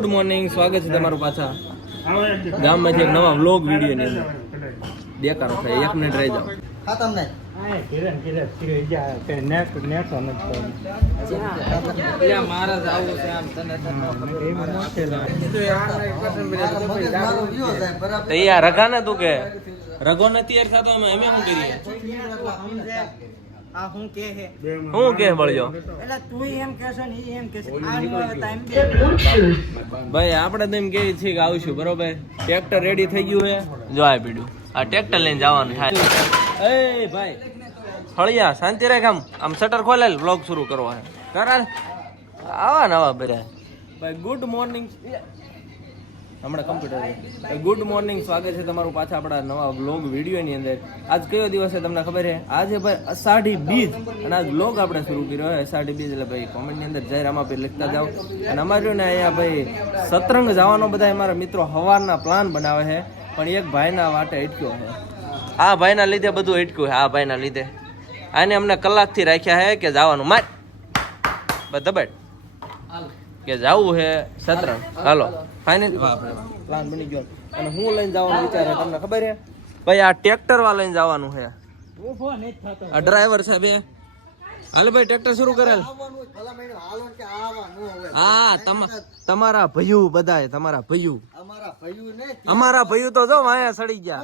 Good morning, સ્વાગત છે તમારું પાછા ગામમાં જે એક નવા વ્લોગ વિડીયો ની અંદર દેખાડો થાય. 1 મિનિટ રહી જાઓ. ખતમ નહીં યાર રગા ને તું કે રગો નથી યાર થતો અમે શું કરીએ? હું કે બળજો એટલે તું એમ કહેશો ને ઈ એમ કહેશે ટાઈમ ભાઈ આપણે તો એમ કેવી છીએ કે આવશું બરોબર. ટ્રેક્ટર રેડી થઈ ગયું છે, જો આ પીડ્યું. આ ટ્રેક્ટર લઈને જવાનું થાય. એ ભાઈ ફળિયા શાંતિ રાખ. આમ શટર ખોલેલ વ્લોગ શરૂ કરવો છે. કરાલ આવા નવા બધા ભાઈ. ગુડ મોર્નિંગ, હમણાં કમ્પ્યુટર. ગુડ મોર્નિંગ, સ્વાગત છે તમારું પાછા આપણા નવા વ્લોગ વિડીયોની અંદર. આજ કયો દિવસ છે તમને ખબર છે? આજે ભાઈ અષાઢી બીજ, અને આજ વ્લોગ આપણે શરૂ કર્યો છે અષાઢી બીજ. એટલે ભાઈ કોમેન્ટની અંદર જય રામાપીર લખતા જાઓ. અને અમારે ને અહીંયા ભાઈ સતરંગ જવાનો બધા અમારા મિત્રો સવારના પ્લાન બનાવે છે, પણ એક ભાઈના વાટે અટક્યો છે. આ ભાઈના લીધે બધું અટક્યું છે. આ ભાઈના લીધે આને અમને કલાકથી રાખ્યા છે કે જવાનું માર દબેટ કે જવું છે સતરંગ. હાલો ફાઇનલ પ્લાન બની ગયો. અને હું લઈને જવાનું વિચાર છે તમને ખબર છે ભાઈ? આ ટ્રેક્ટર વાળા લઈને જવાનું છે. આ ડ્રાઈવર સાહેબ હાલે ભાઈ ટ્રેક્ટર શરૂ કરેલ. હા તમારા ભયું બધા તમારા ભયું અમારા ભયું તો જો વાયા સડી ગયા.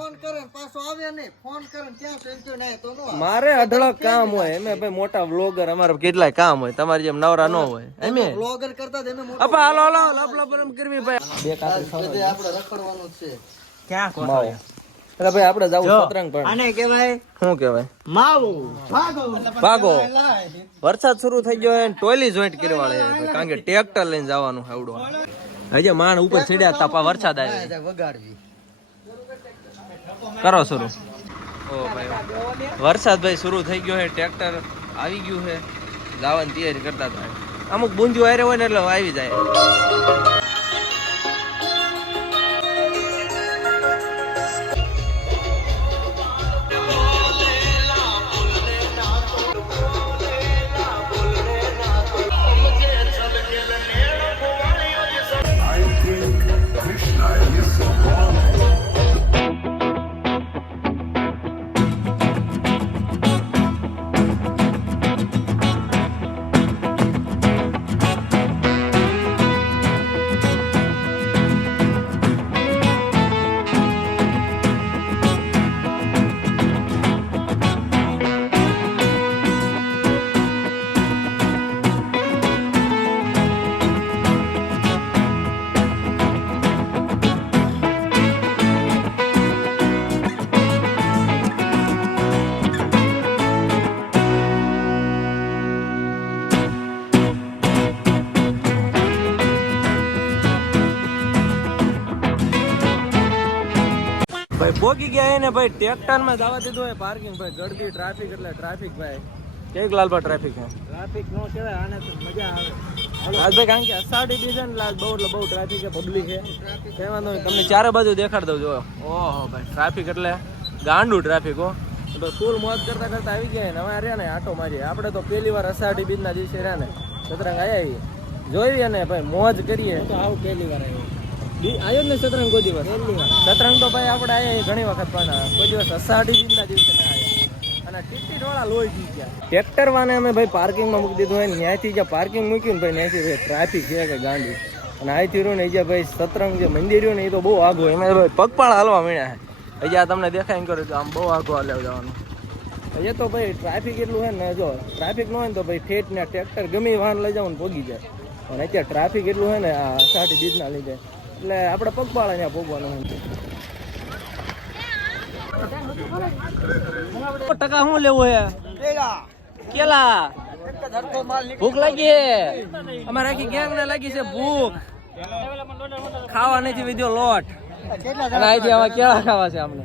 મારે અઢળક કામ હોય એમે ભાઈ. મોટા વ્લોગર અમારે કેટલાય કામ હોય, તમારી જેમ નવરા ન હોય એમે. બ્લોગર કરતા જ એમે અપા હાલો હાલો લપ લપ કરવી ભાઈ. બે કાતરી આપણે રખડવાનું છે. ક્યાં માવો એટલે ભાઈ આપણે જાવું સતરંગ. પણ આને કહેવાય શું કહેવાય? માવો. ભાગો. વરસાદ શરૂ થઈ ગયો અને ટોયલી જોઈન્ટ કરવા વાળે કારણ કે ટ્રેક્ટર લઈને જવાનું આવડો. હજે માણ ઉપર ચડ્યા તાપા વરસાદ આવ્યો. વગાડવી કરો શરૂ. ઓ ભાઈ વરસાદ ભાઈ શરૂ થઈ ગયો છે. ટ્રેક્ટર આવી ગયું છે, જવાની તૈયારી કરતા હતા. અમુક બુંજુ આરે હોય ને એટલે આવી જાય. ભાઈ પોગી ગયા ને ભાઈ. ટ્રેક્ટર માં જવા દીધું હોય પાર્કિંગ ભાઈ. ગળદી ટ્રાફિક એટલે ટ્રાફિક ભાઈ. કેક લાલપા ટ્રાફિક છે. ટ્રાફિક નો કહેવાય, આને તો મજા આવે. આજ ભાઈ કારણ કે અષાઢી બીજ ને બહુ એટલે બહુ ટ્રાફિક છે, પબ્લિક છે. કહેવાનું તમને ચારે બાજુ દેખાડ દઉં. જો ઓહો ભાઈ ટ્રાફિક એટલે ગાંડું ટ્રાફિક. હો તો ફૂલ મોજ કરતા કરતા આવી ગયા ને. હવે રહ્યા ને આટો મારીએ. આપણે તો પહેલી વાર અષાઢી બીજ ના દિવસે રહ્યા ને સતરંગ આવ્યા જોઈએ ને ભાઈ. મોજ કરીએ. તો આવું પહેલી વાર આવ્યો આવ્યો ને સતરંગ કોઈ દિવસ? સતરંગ તો ભાઈ આપણે આવ્યા ઘણી વખત, પણ કોઈ દિવસ અષાઢી બીજ ના દિવસે ના આવ્યા. અને ટિકિટ વાળા લોહી થઈ ગયા. ટ્રેક્ટર વાને અમે ભાઈ પાર્કિંગમાં મૂકી દીધું હોય. ત્યાંથી જ્યાં પાર્કિંગ મૂક્યું ને ભાઈ ત્યાંથી ટ્રાફિક છે કે ગાંડી. અને અહીંથી રહ્યું ને જ્યાં ભાઈ સતરંગ જે મંદિર રહ્યું ને એ તો બહુ આઘું. એમાં ભાઈ પગપાળા હાલવા મળ્યા છે. હજી આ તમને દેખાય ને કર્યું આમ બહુ આઘું હાલે જવાનું. હજી તો ભાઈ ટ્રાફિક એટલું છે ને. જો ટ્રાફિક ન હોય ને તો ભાઈ ઠેઠ ને ટ્રેક્ટર ગમે વાહન લઈ જાવ ને પહોંચી જાય. અને અત્યારે ટ્રાફિક એટલું છે ને આ અષાઢી બીજના લીધે, એટલે આપણે પગપાળા ત્યાં પહોંચવાનું હોય. ટકા શું લેવું હે? કેલા ભૂખ લાગી હે અમારે. આખી ગેંગ ને લાગી છે ભૂખ. ખાવા નથી વિધ્યો લોટ. અહીંથી આમાં કેળા ખાવા છે અમને.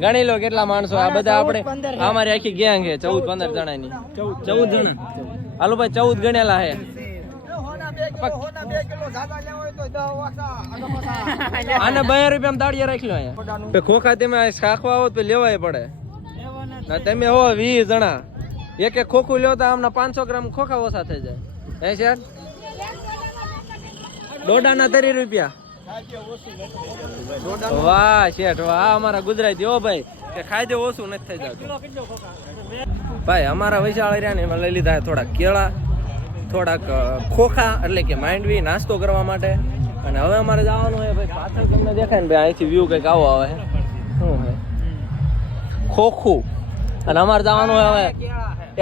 ગણી લો કેટલા માણસો આ બધા. આપણે અમારી આખી ગેંગ છે 14-15 જણાની. 14 જણા. હાલો ભાઈ 14 ગણેલા હે. આને 2 રૂપિયા દાડિયા રાખી લો અહીંયા. ખોખા તમે શાખવા આવો તો લેવાય પડે. તમે હો 20 જણા, એક એક ખોખું લ્યો તો આમના 500 ગ્રામ ખોખા ઓછા થઈ જાય. હે શેર દોડાના 30 રૂપિયા. વાહ શેઠ વાહ, અમારા ગુજરાતી હો ભાઈ કે ખાઈ ઓછું નથી થઈ જતું ભાઈ. અમારા વૈશાળ રહ્યા ને એમાં લઈ લીધા થોડાક કેળા, થોડાક ખોખા એટલે કે માંડવી નાસ્તો કરવા માટે. અને હવે અમારે જવાનું હોય ભાઈ, પાછળ તમને દેખાય ને ભાઈ અહીંથી વ્યૂ કંઈક આવો આવે શું હોય ખોખું. અને અમારે જવાનું હોય હવે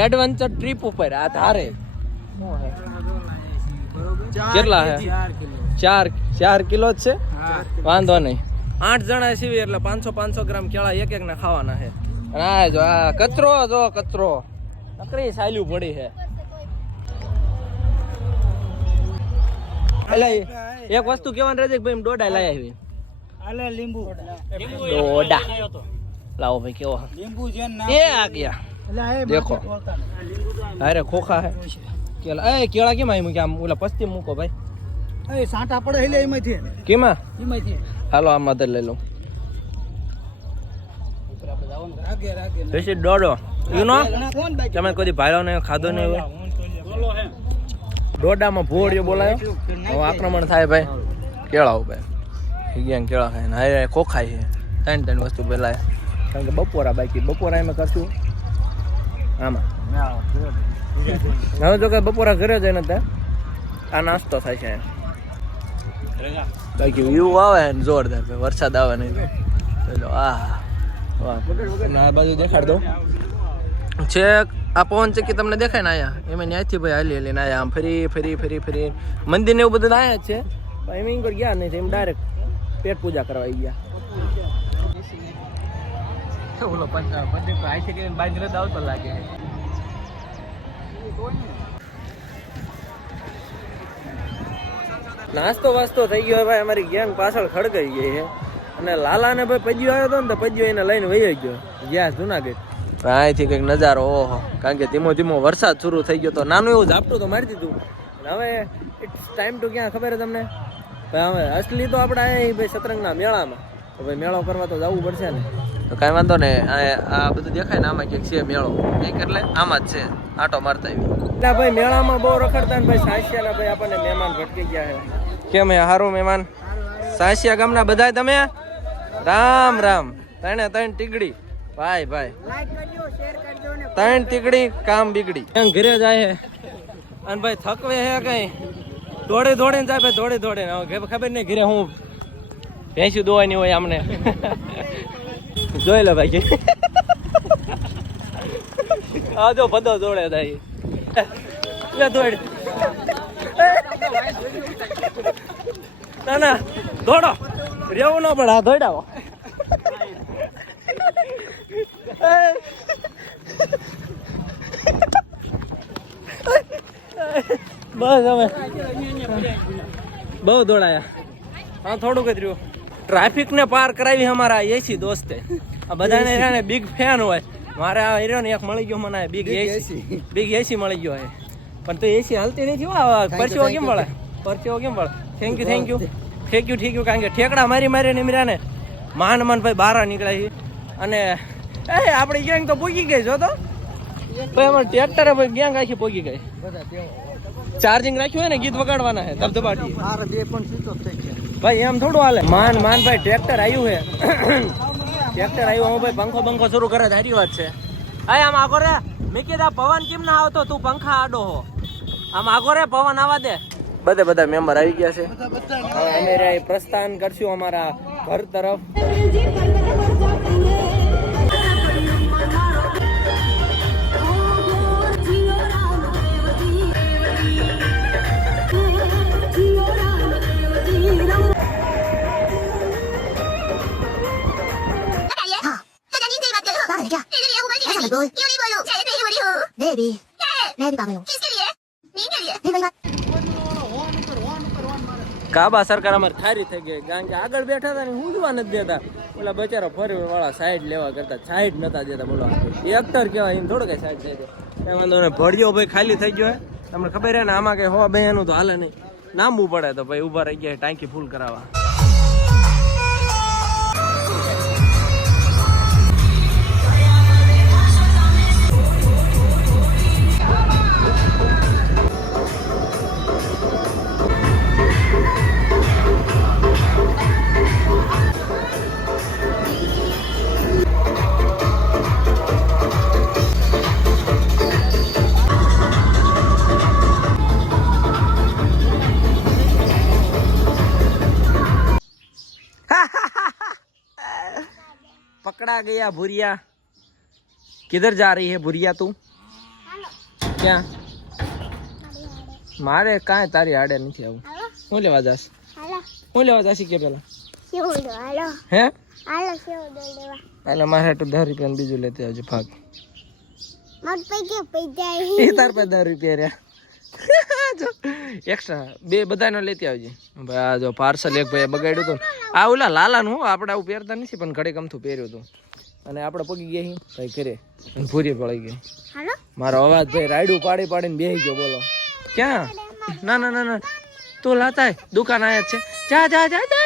એડવેન્ચર ટ્રીપ ઉપર આ ધારે. કેટલા હે? 4 કિલો જ છે, વાંધો નહીં. 8 જણા સીવી એટલે 500 ગ્રામ કેળા એક ને ખાવાના છે. અને આ જો આ કચરો, જો કચરો નકરી સાયલું પડી છે. એટલે એક વસ્તુ કેવાની રહેશે કે ભાઈ દોડા લઈ આવી. લીંબુ દોડા લાવો ભાઈ, કેવો એ આ ગયા દેખો. અરે ખોખા હે કેળા. એ કેળા કેમ આવી મૂક્યા? આમ ઓલા પશ્ચિમ મૂકો ભાઈ. સાંટા પડે એટલે એમાંથી કેમાં? એમાંથી હાલો આમ મદદ લઈ લો. This is dodo. You know? તમે કદી ભાઈઓ ને ખાધો નહીં હોય? દોડામાં ભોળિયો બોલાયો હવે આક્રમણ થાય ભાઈ. કેળા ભાઈ ગયા કેળા ખાય ને હવે ખોખાય છે. 3 વસ્તુ પેલા કારણ કે બપોરા બાકી બપોરા એમાં કરશું આમાં. હવે જો કે બપોરા ઘરે જઈને ત્યાં આ નાસ્તો થાય છે. બાકી વ્યૂ આવે ને જોરદાર ભાઈ, વરસાદ આવે નહીં તો આ બાજુ દેખાડ દઉં છે. આ પવન ચક્કી તમને દેખાય ને આયા એમ ત્યાંથી ભાઈ હાલી હાલીને આયા આમ ફરી મંદિર ને એવું બધું આયા જ છે. એમ કોઈ ગયા નહીં, એમ ડાયરેક્ટ પેટ પૂજા કરવા ગયા. ઓલો આવતો લાગે. નાસ્તો વાસ્તો થઈ ગયો ભાઈ, અમારી ગેંગ પાછળ ખડકાઈ ગઈ છે. અને લાલા ને ભાઈ પજ્યો આવ્યો હતો ને તો પજ્યો એને લઈને વહી ગયો ગયા જુનાગઢ. અહીંથી કંઈક નજારો ઓહો, કારણ કે ધીમો ધીમો વરસાદ શરૂ થઈ ગયો તો નાનું એવું ઝાપટું તો મારી દીધું. હવે ઇટ્સ ટાઈમ ટુ ક્યાં ખબર છે તમને ભાઈ? હવે અસલી તો આપણે અહીંયા ભાઈ સતરંગના મેળામાં તો ભાઈ મેળો કરવા તો જવું પડશે ને. તો કાંઈ વાંધો ને, આ બધું દેખાય ને આમાં ક્યાંક છે મેળો કંઈક, એટલે આમાં જ છે. આટો મારતા આવી એટલે ભાઈ મેળામાં બહુ રખડતા ને ભાઈ સાંસિયાના ભાઈ આપણને મહેમાન ભટકી ગયા છે. કેમ હે? હારું મહેમાન? સાંસિયા ગામના બધાય તમે? રામ રામ. 3 ટીકડી ભાઈ ભાઈ, 3 ટીકડી કામ બીગડી. ઘરે જાય અને ભાઈ થકવે હે કઈ દોડે જાય ભાઈ, દોડે ખબર નહીં ઘરે હું ભેંસું દોવાની હોય અમને. જોઈ લો ભાઈ આ જો બધો દોડે થાય દોડ. ના દોડો રેવું ન પડે, આ દોડાવો. બસ હવે બહુ દોડાયા. હા થોડુંક જ રહ્યું. ટ્રાફિક ને પાર કરાવી અમારા એસી દોસ્તે. આ બધાને બિગ ફેન હોય. મારે આ હીરો ને એક મળી ગયો મને બિગ એસી મળી ગયો હે. પણ તો એસી હાલતી નથી. પરચીઓ કેમ મળે? થેન્ક યુ કારણ કે ઠેકડા મારી નિમર્યા ને માંડ ભાઈ બહાર નીકળ્યા છે. અને આપણી ગેંગ તો પોગી ગઈ છો તો ભાઈ, અમારે ટ્રેક્ટરે ભાઈ ગેંગ આખી પોગી ગઈ. ચાર્જિંગ રાખ્યું હોય ને ગીત વગાડવાના છે ધબધબાટી ભાઈ, એમ થોડું હાલે. માન ભાઈ ટ્રેક્ટર આવ્યું છે. ટ્રેક્ટર આવ્યું હું ભાઈ પંખો શરૂ કરે સારી વાત છે. હા આમ આગો રે મેં કીધા પવન કેમ ના આવતો, તું પંખા આડો હો. આમ આગો રે પવન આવવા દે. બધા મેમ્બર આવી ગયા છે. અમે પ્રસ્થાન કરશું અમારા ઘર તરફ. કાબા સરકાર અમારે ખારી થઈ ગઈ, કારણ કે આગળ બેઠા હતા ને હું જોવા નથી દેતા. ઓલા બચારા ફોર વ્હીલર વાળા સાઈડ લેવા કરતા સાઈડ નતા દેતા. બોલો એક્ટર કેવાય એમ થોડું કઈ સાઈડ થાય. કઈ વાંધો ને ભળ્યો ભાઈ ખાલી થઈ ગયો. તમને ખબર હે ને આમાં કઈ 100 2 નું તો હાલે નહીં. નામવું પડે તો ભાઈ ઉભા રહી ગયા ટાંકી ફૂલ કરાવવા. पकड़ा गया भूरिया किधर जा रही है भूरिया तू क्या मारे कहाँ तारी आड़े नहीं आવું હું લેવા જાસ હું લેવા જાસી કે પેલા હે એટલે મારે તો 10 રૂપિયા બીજું લેતે આવજો ભાગ એ તાર પાસે 10 રૂપિયા રહ્યા જો એક્સ્ટ્રા બે બધાનો લેતી આવજે ભાઈ આ જો પાર્સલ એક ભાઈ બગાડ્યું હતું આ ઓલા લાલા નું આપણે આવું પહેરતા નથી પણ ઘડે ગમતું પહેર્યું હતું અને આપણે પગી ગયા ભાઈ ઘરે અને ભૂરી પડી ગઈ મારો અવાજ ભાઈ રાયડું પાડી પાડીને બેહી ગયો બોલો ક્યાં ના ના ના ના તું લાતા દુકાન આયા છે જા જા જા જા